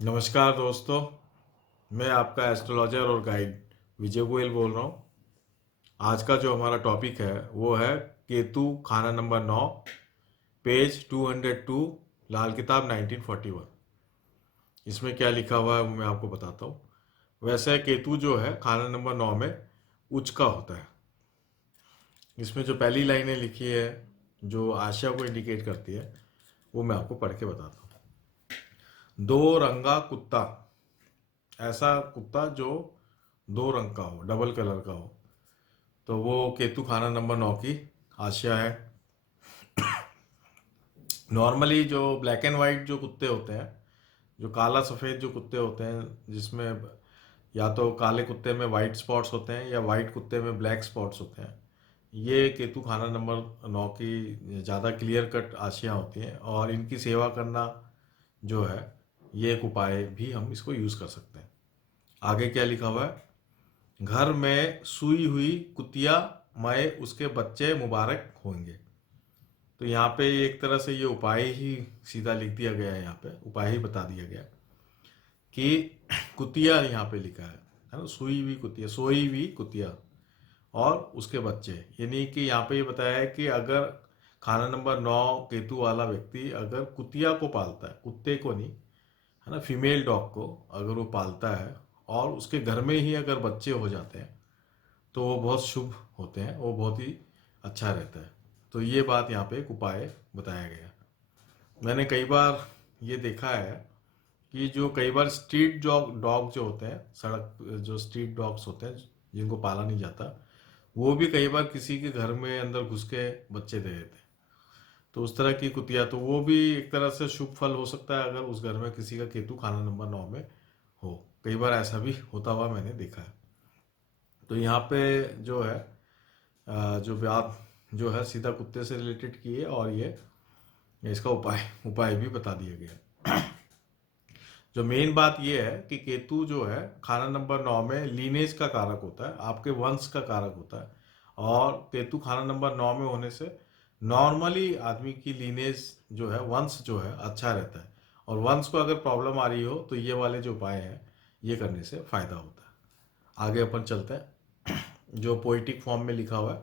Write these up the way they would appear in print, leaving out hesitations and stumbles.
नमस्कार दोस्तों। मैं आपका एस्ट्रोलॉजर और गाइड विजय गोयल बोल रहा हूँ। आज का जो हमारा टॉपिक है वो है केतु खाना नंबर 9, पेज 202, लाल किताब 1941। इसमें क्या लिखा हुआ है वो मैं आपको बताता हूँ। वैसे केतु जो है खाना नंबर 9 में उच्च का होता है। इसमें जो पहली लाइनें लिखी है जो आशा को इंडिकेट करती है वो मैं आपको पढ़ के बताता हूँ। दो रंगा कुत्ता, ऐसा कुत्ता जो दो रंग का हो, डबल कलर का हो, तो वो केतु खाना नंबर 9 की आशिया है। नॉर्मली जो ब्लैक एंड वाइट जो कुत्ते होते हैं, जो काला सफ़ेद जो कुत्ते होते हैं, जिसमें या तो काले कुत्ते में वाइट स्पॉट्स होते हैं या वाइट कुत्ते में ब्लैक स्पॉट्स होते हैं, ये केतु खाना नंबर 9 की ज़्यादा क्लियर कट आशियाँ होती हैं। और इनकी सेवा करना जो है ये एक उपाय भी हम इसको यूज़ कर सकते हैं। आगे क्या लिखा हुआ है? घर में सूई हुई कुतिया मैं उसके बच्चे मुबारक होंगे। तो यहाँ पे एक तरह से ये उपाय ही सीधा लिख दिया गया है, यहाँ पे उपाय ही बता दिया गया कि कुतिया यहाँ पे लिखा है ना, सुई हुई कुतिया, सोई हुई कुतिया और उसके बच्चे। यानी कि यहाँ पे ये बताया है कि अगर खाना नंबर 9 केतु वाला व्यक्ति अगर कुतिया को पालता है, कुत्ते को नहीं, है ना, फीमेल डॉग को अगर वो पालता है और उसके घर में ही अगर बच्चे हो जाते हैं तो वो बहुत शुभ होते हैं, वो बहुत ही अच्छा रहता है। तो ये बात यहाँ पे एक उपाय बताया गया। मैंने कई बार ये देखा है कि जो कई बार स्ट्रीट डॉग डॉग जो होते हैं, सड़क जो स्ट्रीट डॉग्स होते हैं जिनको पाला नहीं जाता, वो भी कई बार किसी के घर में अंदर घुस के बच्चे दे देते हैं। तो उस तरह की कुतिया, तो वो भी एक तरह से शुभ फल हो सकता है अगर उस घर में किसी का केतु खाना नंबर 9 में हो। कई बार ऐसा भी होता हुआ मैंने देखा है। तो यहाँ पे जो है जो बात जो है सीधा कुत्ते से रिलेटेड की है और ये इसका उपाय उपाय भी बता दिया गया। जो मेन बात ये है कि केतु जो है खाना नंबर 9 में लीनेज का कारक होता है, आपके वंश का कारक होता है। और केतु खाना नंबर 9 में होने से नॉर्मली आदमी की लीनेज जो है, वंश जो है अच्छा रहता है। और वंश को अगर प्रॉब्लम आ रही हो तो ये वाले जो उपाय हैं ये करने से फायदा होता है। आगे अपन चलते हैं। जो पोइटिक फॉर्म में लिखा हुआ है,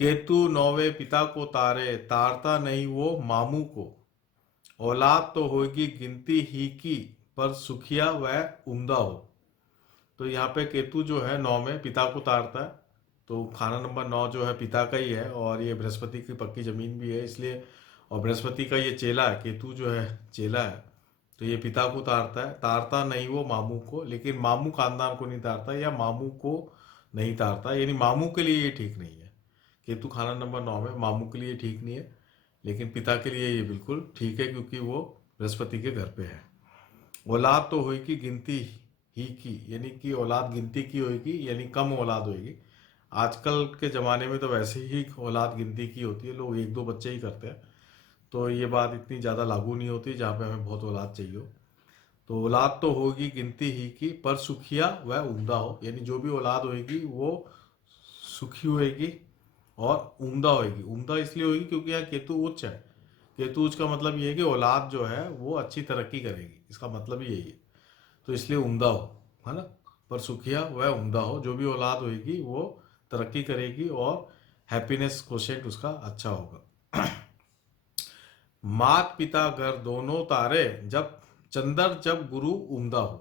केतु नौवे पिता को तारे, तारता नहीं वो मामू को। औलाद तो होगी गिनती ही की, पर सुखिया व उम्दा हो। तो यहाँ पे केतु जो है 9 में पिता को तारता है। तो खाना नंबर 9 जो है पिता का ही है और ये बृहस्पति की पक्की जमीन भी है, इसलिए। और बृहस्पति का ये चेला है, केतु जो है चेला है। तो ये पिता को तारता है, तारता नहीं वो मामू को, लेकिन मामू खानदान को नहीं तारता या मामू को नहीं तारता, यानी मामू के लिए ये ठीक नहीं है। केतु खाना नंबर 9 में मामू के लिए ठीक नहीं है, लेकिन पिता के लिए ये बिल्कुल ठीक है क्योंकि वो बृहस्पति के घर पे है। औलाद तो होगी गिनती ही की, यानी कि औलाद गिनती की होगी, यानी कम औलाद होगी। आजकल के ज़माने में तो वैसे ही औलाद गिनती की होती है, लोग एक दो बच्चे ही करते हैं। तो ये बात इतनी ज़्यादा लागू नहीं होती जहाँ पे हमें बहुत औलाद चाहिए हो। तो औलाद तो होगी गिनती ही की, पर सुखिया व उम्दा हो, यानी जो भी औलाद होगी वो सुखी होएगी और उम्दा होएगी। उम्दा इसलिए होगी क्योंकि यहाँ केतु उच्च है। केतु उच्च का मतलब ये है कि औलाद जो है वो अच्छी तरक्की करेगी, इसका मतलब ही यही है। तो इसलिए उम्दा हो, है ना। पर सुखिया वह उम्दा हो, जो भी औलाद होगी वो तरक्की करेगी और हैप्पीनेस कोशेंट उसका अच्छा होगा। मात पिता घर दोनों तारे, जब चंदर जब गुरु उम्दा हो,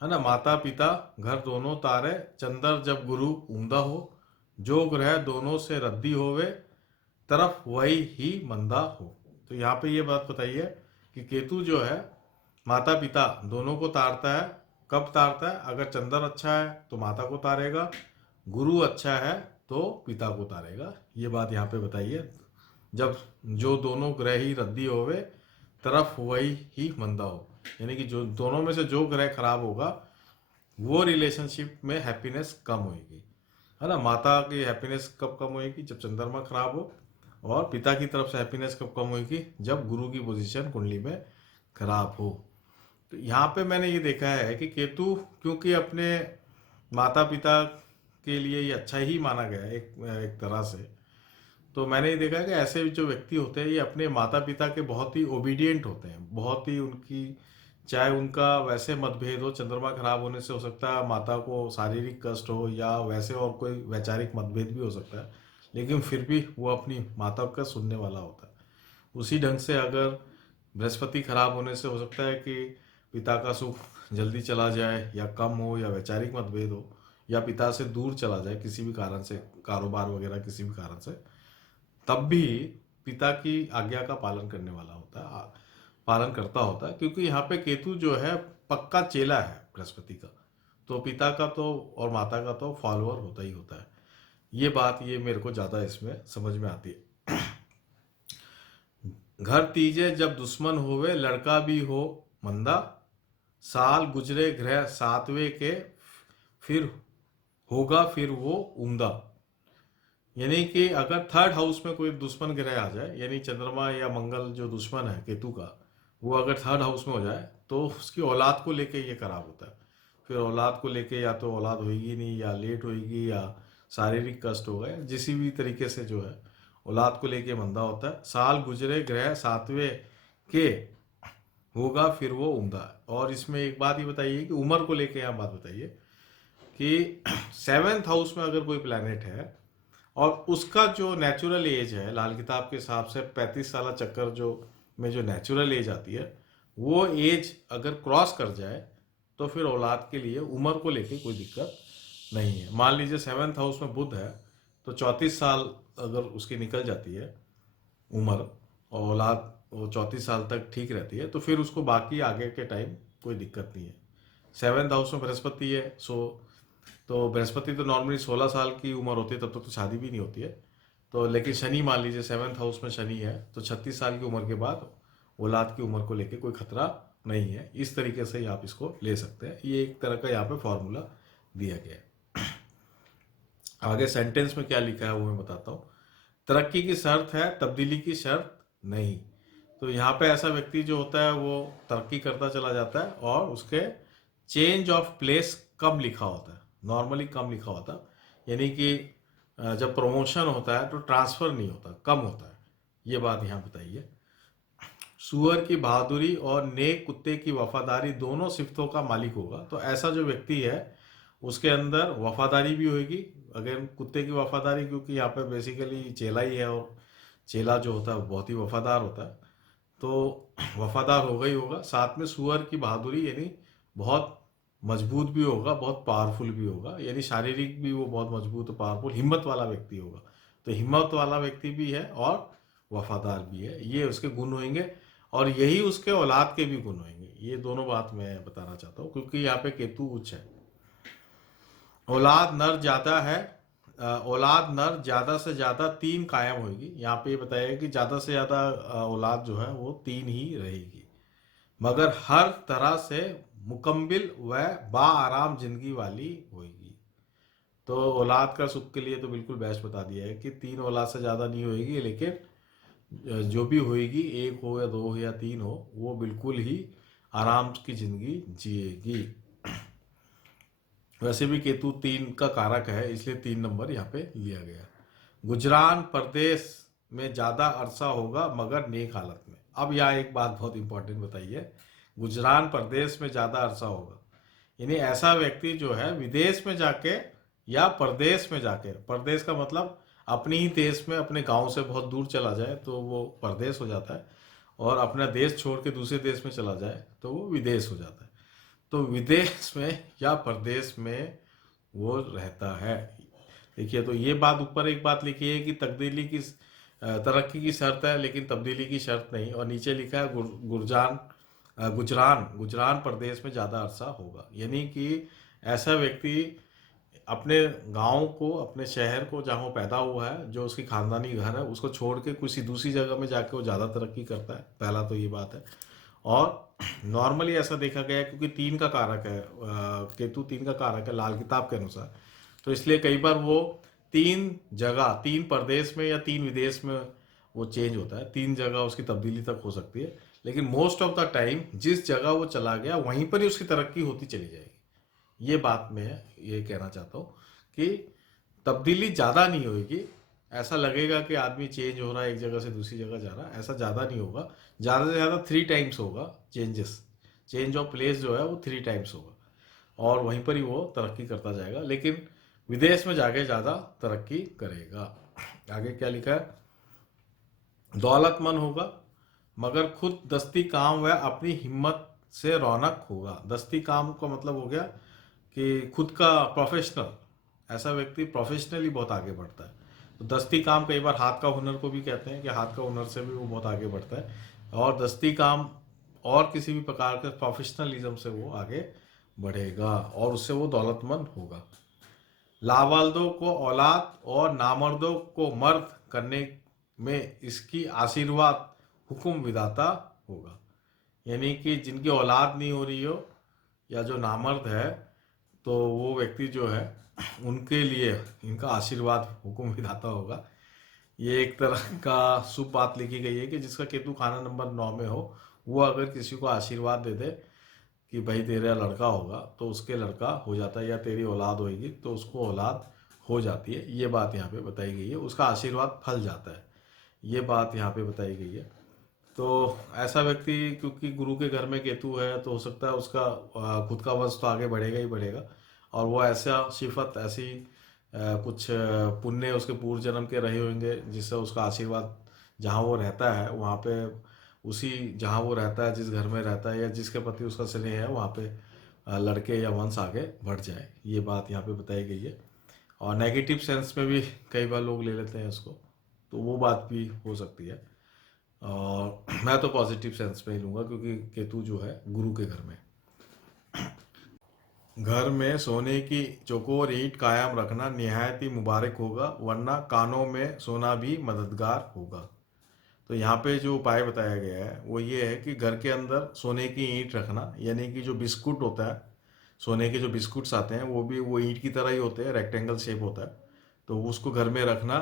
है ना। माता पिता घर दोनों तारे, चंदर जब गुरु उम्दा हो। जो ग्रह दोनों से रद्दी होवे, तरफ वही ही मंदा हो। तो यहाँ पे ये बात बताइए कि केतु जो है माता पिता दोनों को तारता है। कब तारता है? अगर चंद्र अच्छा है तो माता को तारेगा, गुरु अच्छा है तो पिता को तारेगा। ये बात यहाँ पे बताइए। जब जो दोनों ग्रह ही रद्दी होवे, तरफ वही ही मंदा हो, यानी कि जो दोनों में से जो ग्रह खराब होगा वो रिलेशनशिप में हैप्पीनेस कम होगी, है ना। माता की हैप्पीनेस कब कम होगी? जब चंद्रमा खराब हो। और पिता की तरफ से हैप्पीनेस कब कम होगी? जब गुरु की पोजीशन कुंडली में खराब हो। तो यहाँ पे मैंने ये देखा है कि केतु क्योंकि अपने माता पिता के लिए ये अच्छा ही माना गया है एक एक तरह से। तो मैंने ये देखा है कि ऐसे जो व्यक्ति होते हैं ये अपने माता पिता के बहुत ही ओबीडियंट होते हैं, बहुत ही उनकी चाहे उनका वैसे मतभेद हो, चंद्रमा खराब होने से हो सकता है माता को शारीरिक कष्ट हो या वैसे और कोई वैचारिक मतभेद भी हो सकता है, लेकिन फिर भी वो अपनी माता का सुनने वाला होता है। उसी ढंग से अगर बृहस्पति खराब होने से हो सकता है कि पिता का सुख जल्दी चला जाए या कम हो या वैचारिक मतभेद हो या पिता से दूर चला जाए किसी भी कारण से, कारोबार वगैरह किसी भी कारण से, तब भी पिता की आज्ञा का पालन करने वाला होता है, पालन करता होता है, क्योंकि यहाँ पे केतु जो है पक्का चेला है बृहस्पति का। तो पिता का तो और माता का तो फॉलोअर होता ही होता है। ये बात ये मेरे को ज़्यादा इसमें समझ में आती है। घर तीजे जब दुश्मन होवे, लड़का भी हो मंदा, साल गुजरे ग्रह सातवें के, फिर होगा फिर वो उम्दा। यानी कि अगर थर्ड हाउस में कोई दुश्मन ग्रह आ जाए, यानी चंद्रमा या मंगल जो दुश्मन है केतु का, वो अगर थर्ड हाउस में हो जाए तो उसकी औलाद को लेके ये खराब होता है। फिर औलाद को लेके या तो औलाद होगी नहीं, या लेट होगी, या शारीरिक कष्ट होगा, या किसी भी तरीके से जो है औलाद को लेके मंदा होता है। साल गुजरे ग्रह सातवें के, होगा फिर वो उम्दा। और इसमें एक बात ये बताइए कि उम्र को लेके यहाँ बात बताइए कि सेवेंथ हाउस में अगर कोई प्लैनेट है और उसका जो नेचुरल एज है लाल किताब के हिसाब से 35 साल चक्कर जो में जो नेचुरल एज आती है, वो एज अगर क्रॉस कर जाए तो फिर औलाद के लिए उम्र को लेके कोई दिक्कत नहीं है। मान लीजिए सेवेंथ हाउस में बुध है तो 34 साल अगर उसकी निकल जाती है उम्र और औलाद वो 34 साल तक ठीक रहती है, तो फिर उसको बाकी आगे के टाइम कोई दिक्कत नहीं है। सेवेंथ हाउस में बृहस्पति है, तो बृहस्पति तो नॉर्मली 16 साल की उम्र होती है, तब तक तो शादी भी नहीं होती है। तो लेकिन शनि मान लीजिए सेवेंथ हाउस में शनि है तो 36 साल की उम्र के बाद औलाद की उम्र को लेके कोई खतरा नहीं है। इस तरीके से ही आप इसको ले सकते हैं। ये एक तरह का यहाँ पे फॉर्मूला दिया गया है। आगे सेंटेंस में क्या लिखा है वो मैं बताता हूँ। तरक्की की शर्त है, तब्दीली की शर्त नहीं। तो यहाँ पे ऐसा व्यक्ति जो होता है वो तरक्की करता चला जाता है और उसके चेंज ऑफ प्लेस कम लिखा होता है, नॉर्मली कम लिखा होता है। यानी कि जब प्रमोशन होता है तो ट्रांसफर नहीं होता, कम होता है। ये बात यहाँ बताइए। सुअर की बहादुरी और नेक कुत्ते की वफादारी दोनों सिफ्तों का मालिक होगा। तो ऐसा जो व्यक्ति है उसके अंदर वफादारी भी होगी। अगर कुत्ते की वफादारी, क्योंकि यहाँ पे बेसिकली चेला ही है और चेला जो होता है वो बहुत ही वफादार होता है, तो वफादार होगा ही होगा। साथ में सुअर की बहादुरी यानी बहुत मजबूत भी होगा, बहुत पावरफुल भी होगा, यानी शारीरिक भी वो बहुत मजबूत और पावरफुल हिम्मत वाला व्यक्ति होगा। तो हिम्मत वाला व्यक्ति भी है और वफादार भी है, ये उसके गुण होंगे और यही उसके औलाद के भी गुण होंगे। ये दोनों बात मैं बताना चाहता हूँ, क्योंकि यहाँ पे केतु उच्च है। औलाद नर ज्यादा है, औलाद नर ज्यादा से ज्यादा 3 कायम होगी। यहाँ पे ये बताया कि ज्यादा से ज्यादा औलाद जो है वो 3 ही रहेगी, मगर हर तरह से मुकम्मिल व बाआराम जिंदगी वाली होगी। तो औलाद का सुख के लिए तो बिल्कुल बेस्ट बता दिया है कि 3 औलाद से ज़्यादा नहीं होएगी, लेकिन जो भी होएगी, 1 हो या 2 हो या 3 हो, वो बिल्कुल ही आराम की जिंदगी जिएगी। वैसे भी केतु 3 का कारक है, इसलिए 3 नंबर यहाँ पे लिया गया। गुजरान प्रदेश में ज़्यादा अरसा होगा मगर नेक हालत में। अब यहाँ एक बात बहुत इंपॉर्टेंट बताइए, गुजरान प्रदेश में ज़्यादा अरसा होगा यानी ऐसा व्यक्ति जो है विदेश में जाके या परदेश में जाके, परदेश का मतलब अपने ही देश में अपने गांव से बहुत दूर चला जाए तो वो परदेश हो जाता है, और अपना देश छोड़ के दूसरे देश में चला जाए तो वो विदेश हो जाता है। तो विदेश में या प्रदेश में वो रहता है। देखिए, तो ये बात ऊपर एक बात लिखी है कि तब्दीली की तरक्की की शर्त है लेकिन तब्दीली की शर्त नहीं, और नीचे लिखा है गुजरान गुजरान प्रदेश में ज़्यादा अरसा होगा। यानी कि ऐसा व्यक्ति अपने गांव को, अपने शहर को जहाँ वो पैदा हुआ है, जो उसकी खानदानी घर है, उसको छोड़ के किसी दूसरी जगह में जाके वो ज़्यादा तरक्की करता है। पहला तो ये बात है। और नॉर्मली ऐसा देखा गया है क्योंकि 3 का कारक है, केतु 3 का कारक है लाल किताब के अनुसार, तो इसलिए कई बार वो 3 जगह, 3 प्रदेश में या 3 विदेश में वो चेंज होता है, 3 जगह उसकी तब्दीली तक हो सकती है। लेकिन मोस्ट ऑफ द टाइम जिस जगह वो चला गया वहीं पर ही उसकी तरक्की होती चली जाएगी। ये बात मैं ये कहना चाहता हूँ कि तब्दीली ज़्यादा नहीं होगी। ऐसा लगेगा कि आदमी चेंज हो रहा है, एक जगह से दूसरी जगह जा रहा है, ऐसा ज़्यादा नहीं होगा। ज़्यादा से ज़्यादा 3 टाइम्स होगा चेंजेस, चेंज ऑफ प्लेस जो है वो 3 टाइम्स होगा और वहीं पर ही वो तरक्की करता जाएगा, लेकिन विदेश में जाके ज़्यादा तरक्की करेगा। आगे क्या लिखा है, दौलतमंद होगा मगर खुद दस्ती काम व अपनी हिम्मत से रौनक होगा। दस्ती काम का मतलब हो गया कि खुद का प्रोफेशनल, ऐसा व्यक्ति प्रोफेशनली बहुत आगे बढ़ता है। तो दस्ती काम कई बार हाथ का हुनर को भी कहते हैं कि हाथ का हुनर से भी वो बहुत आगे बढ़ता है, और दस्ती काम और किसी भी प्रकार के प्रोफेशनलिज्म से वो आगे बढ़ेगा और उससे वो दौलतमंद होगा। लावालदों को औलाद और नामर्दों को मर्द करने में इसकी आशीर्वाद हुक्म विधाता होगा। यानी कि जिनकी औलाद नहीं हो रही हो या जो नामर्द है, तो वो व्यक्ति जो है उनके लिए इनका आशीर्वाद हुक्म विधाता होगा। ये एक तरह का शुभ बात लिखी गई है कि जिसका केतु खाना नंबर 9 में हो, वो अगर किसी को आशीर्वाद दे दे कि भाई तेरा लड़का होगा तो उसके लड़का हो जाता है, या तेरी औलाद होगी तो उसको औलाद हो जाती है। ये बात यहाँ पे बताई गई है, उसका आशीर्वाद फल जाता है, ये बात यहाँ पे बताई गई है। तो ऐसा व्यक्ति, क्योंकि गुरु के घर में केतु है, तो हो सकता है उसका खुद का वंश तो आगे बढ़ेगा ही बढ़ेगा, और वो ऐसा सिफत ऐसी कुछ पुण्य उसके पूर्व जन्म के रहे होंगे जिससे उसका आशीर्वाद जहाँ वो रहता है वहाँ पे, उसी जहाँ वो रहता है, जिस घर में रहता है या जिसके प्रति उसका स्नेह है, वहाँ पे लड़के या वंश आगे बढ़ जाए, ये बात यहाँ पे बताई गई है। और नेगेटिव सेंस में भी कई बार लोग ले लेते हैं इसको, तो वो बात भी हो सकती है। और मैं तो पॉजिटिव सेंस में ही लूँगा, क्योंकि केतु जो है गुरु के घर में। घर में सोने की चौकोर ईंट कायम रखना निहायत ही मुबारक होगा, वरना कानों में सोना भी मददगार होगा। तो यहाँ पे जो उपाय बताया गया है वो ये है कि घर के अंदर सोने की ईंट रखना, यानी कि जो बिस्कुट होता है, सोने के जो बिस्कुट्स आते हैं वो भी वो ईंट की तरह ही होते हैं, रेक्टेंगल शेप होता है, तो उसको घर में रखना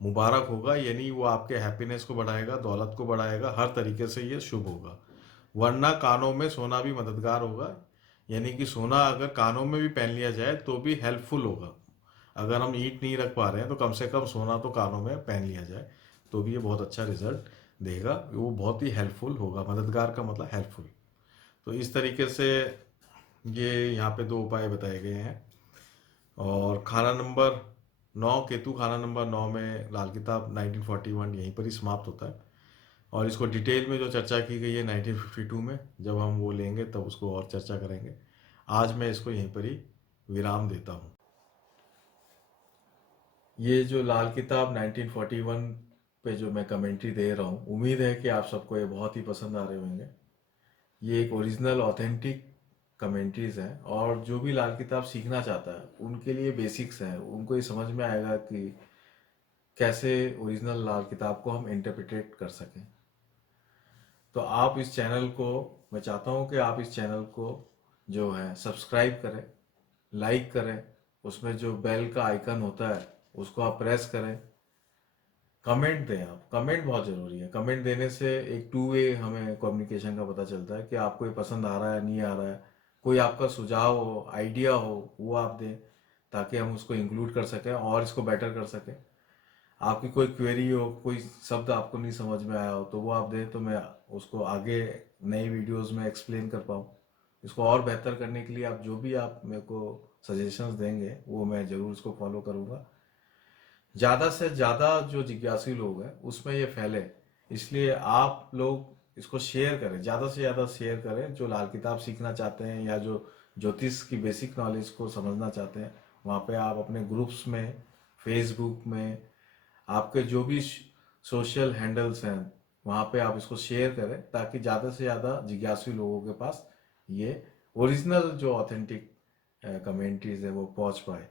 मुबारक होगा, यानी वो आपके हैप्पीनेस को बढ़ाएगा, दौलत को बढ़ाएगा, हर तरीके से ये शुभ होगा। वरना कानों में सोना भी मददगार होगा, यानी कि सोना अगर कानों में भी पहन लिया जाए तो भी हेल्पफुल होगा। अगर हम ईंट नहीं रख पा रहे हैं तो कम से कम सोना तो कानों में पहन लिया जाए, तो भी ये बहुत अच्छा रिजल्ट देगा, वो बहुत ही हेल्पफुल होगा। मददगार का मतलब हेल्पफुल। तो इस तरीके से ये यहाँ पे 2 उपाय बताए गए हैं। और खाना नंबर 9, केतु खाना नंबर 9 में लाल किताब 1941 यहीं पर ही समाप्त होता है, और इसको डिटेल में जो चर्चा की गई है 1952 में, जब हम वो लेंगे तब उसको और चर्चा करेंगे। आज मैं इसको यहीं पर ही विराम देता हूँ। ये जो लाल किताब 1941 पे जो मैं कमेंट्री दे रहा हूँ, उम्मीद है कि आप सबको ये बहुत ही पसंद आ रहे होंगे। ये एक ओरिजिनल ऑथेंटिक कमेंट्रीज हैं, और जो भी लाल किताब सीखना चाहता है उनके लिए बेसिक्स हैं, उनको ये समझ में आएगा कि कैसे ओरिजिनल लाल किताब को हम इंटरप्रिटेट कर सकें। तो आप इस चैनल को, मैं चाहता हूँ कि आप इस चैनल को जो है सब्सक्राइब करें, लाइक करें, उसमें जो बेल का आइकन होता है उसको आप प्रेस करें, कमेंट दें। आप कमेंट बहुत ज़रूरी है, कमेंट देने से एक 2 वे हमें कम्युनिकेशन का पता चलता है कि आपको ये पसंद आ रहा है नहीं आ रहा है। कोई आपका सुझाव हो, आइडिया हो, वो आप दें ताकि हम उसको इंक्लूड कर सकें और इसको बेटर कर सकें। आपकी कोई क्वेरी हो, कोई शब्द आपको नहीं समझ में आया हो, तो वो आप दें तो मैं उसको आगे नई वीडियोस में एक्सप्लेन कर पाऊँ। इसको और बेहतर करने के लिए आप जो भी आप मेरे को सजेशंस देंगे वो मैं ज़रूर उसको फॉलो करूँगा। ज़्यादा से ज़्यादा जो जिज्ञासु लोग हैं उसमें ये फैले, इसलिए आप लोग इसको शेयर करें, ज़्यादा से ज़्यादा शेयर करें। जो लाल किताब सीखना चाहते हैं या जो ज्योतिष की बेसिक नॉलेज को समझना चाहते हैं, वहाँ पे आप अपने ग्रुप्स में, फेसबुक में, आपके जो भी सोशल हैंडल्स हैं वहाँ पे आप इसको शेयर करें, ताकि ज़्यादा से ज़्यादा जिज्ञासु लोगों के पास ये ओरिजिनल जो ऑथेंटिक कमेंट्रीज है वो पहुँच पाए।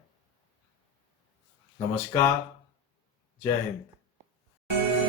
नमस्कार, जय हिंद।